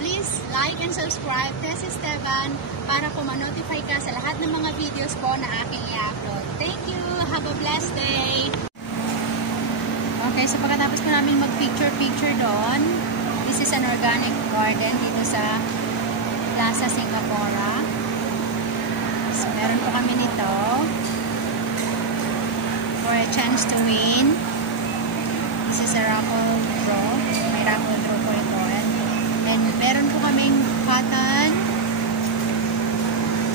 please like and subscribe Tess Esteban para po ma-notify ka sa lahat ng mga videos po na aking i-upload. Thank you! Have a blessed day! Okay, so pagkatapos po namin mag-picture doon, this is an organic garden dito sa Plaza Singapura. So meron po kami nito for a chance to win. This is a raffle draw. May raffle draw po ito. And meron po kaming cotton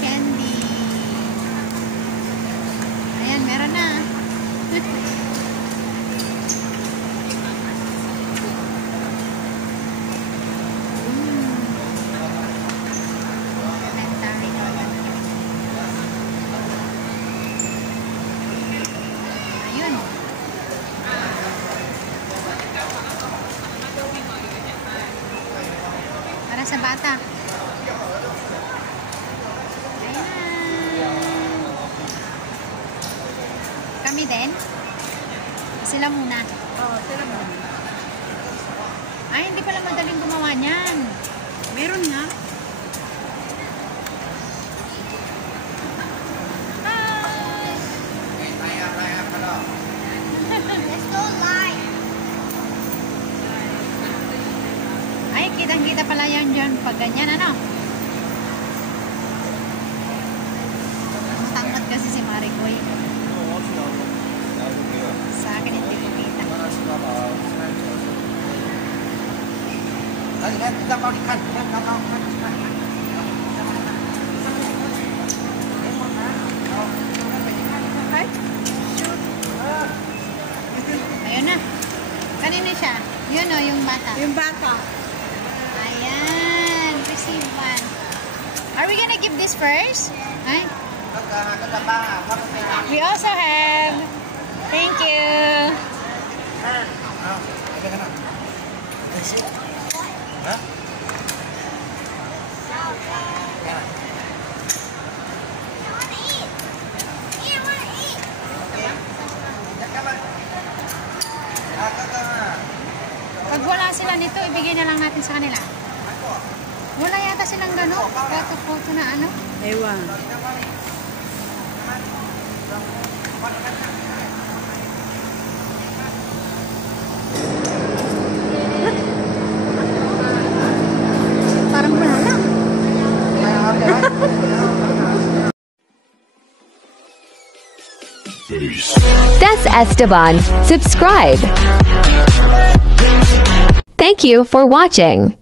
candy. Ayan, meron na. Sa bata. Ayan. Kami din? Sila muna. Oo, sila muna. Ay, hindi pala madaling gumawa niyan. Meron nga. Let's go live. Ay, kitang-kita pala yan dyan pag ganyan, ano? Ang tangkad kasi si Maricoy. Sa akin hindi ko kita. Ayun na. Kanina siya? Yun o, yung bata. Yung bata. Ayan, receive one. Are we gonna give this first? Huh? We also have. Thank you. Pag wala sila nito, ibigay na lang natin sa kanila. Wala yata silang gano'n. Photo na ano? Ewan. Parang wala lang. Tess Esteban. Subscribe. Thank you for watching.